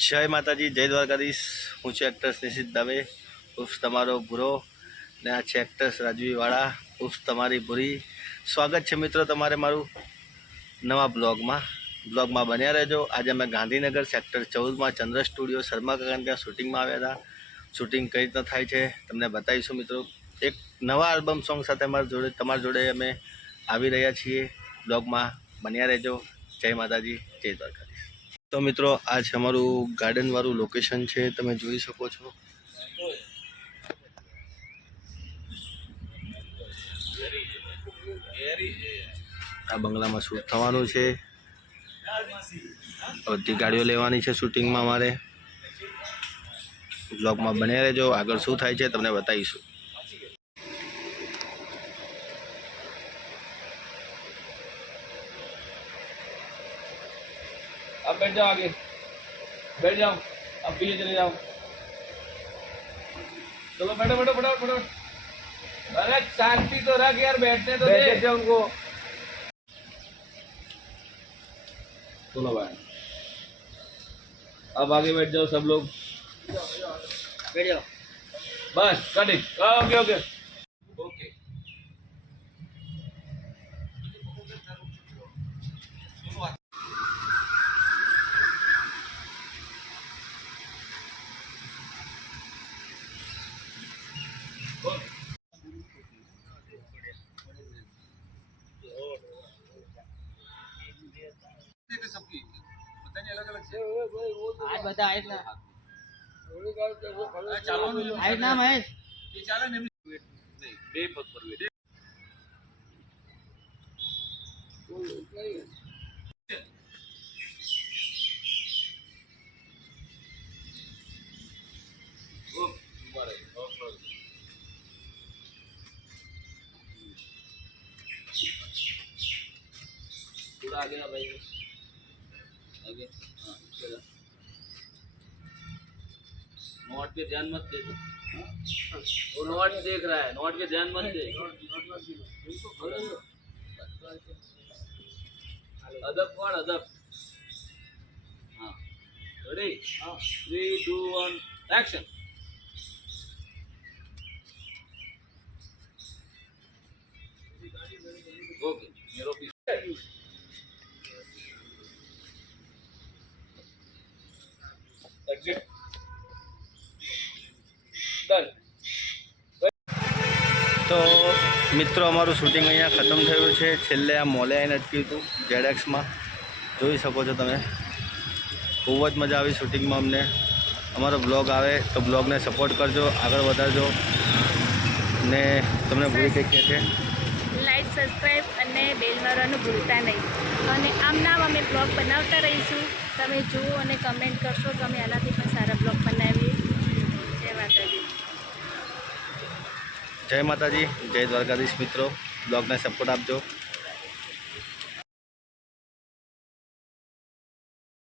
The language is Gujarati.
જય માતાજી, જય દ્વારકાધીશ। હું છું એક્ટર્સ નિશિત દવે ઉર્ફ તમારો ભૂરો, ને આ છે એક્ટર્સ રાજવીવાળા ઉર્ફ તમારી ભૂરી। સ્વાગત છે મિત્રો તમારે મારું નવા બ્લોગમાં બન્યા રહેજો। આજે અમે ગાંધીનગર સેક્ટર 14માં ચંદ્ર સ્ટુડિયો શર્મા કાકાને ત્યાં શૂટિંગમાં આવ્યા હતા। શૂટિંગ કઈ રીતના થાય છે તમને બતાવીશું મિત્રો। એક નવા આલ્બમ સોંગ સાથે તમારી જોડે અમે આવી રહ્યા છીએ। બ્લોગમાં બન્યા રહેજો। જય માતાજી, જય દ્વારકાધીશ। તો મિત્રો આ છે અમારું ગાર્ડન વાળું લોકેશન છે, તમે જોઈ શકો છો। આ બંગલામાં શૂટ થવાનું છે, બધી ગાડીઓ લેવાની છે શૂટિંગમાં અમારે। બ્લોગમાં બન્યા રહેજો, આગળ શું થાય છે તમને બતાવીશું। अब बैठ जाओ, आगे बैठ जाओ, अब पीछे चले जाओ। चलो बैठो बैठो बैठो बैठो। अरे शांति तो रख यार, बैठने तो दे उनको। चलो भाई, अब आगे बैठ जाओ सब लोग, बैठ जाओ बस। कटिंग। Okay okay okay. सबकी पता नहीं अलग अलग से आज बता आए ना चालो आए ना महेश ये चाला नहीं बे पग पर वेट ओ मुबारक थोड़ा आगे ना भाई, आगे। हाँ चलो, नोट पे ध्यान मत दे। वो नोट देख रहा है, नोट पे ध्यान मत दे। अदब कौन अदब। हाँ रेडी, 3 2 1 एक्शन। ओके मेरो पीछे તો મિત્રો અમારું શૂટિંગ અહીંયા ખતમ થયું છે। છેલ્લે આ મોલે આવીને અટક્યું હતું જેડેક્સમાં, જોઈ શકો છો તમે। ખૂબ જ મજા આવી શૂટિંગમાં અમને। અમારો બ્લોગ આવે તો બ્લોગને સપોર્ટ કરજો, આગળ વધારજો। ને તમને ભૂલી કંઈક કહે છે લાઈક, સબસ્ક્રાઈબ અને બેલ મારવાનું ભૂલતા નહીં। અને આમ અમે બ્લોગ બનાવતા રહીશું। તમે જુઓ અને કમેન્ટ કરશો કે અમે આનાથી પણ સારા બ્લોગ બનાવીએ। જય માતાજી, જય માતાજી, જય દ્વારકાધીશ। મિત્રો બ્લોગને સપોર્ટ આપજો।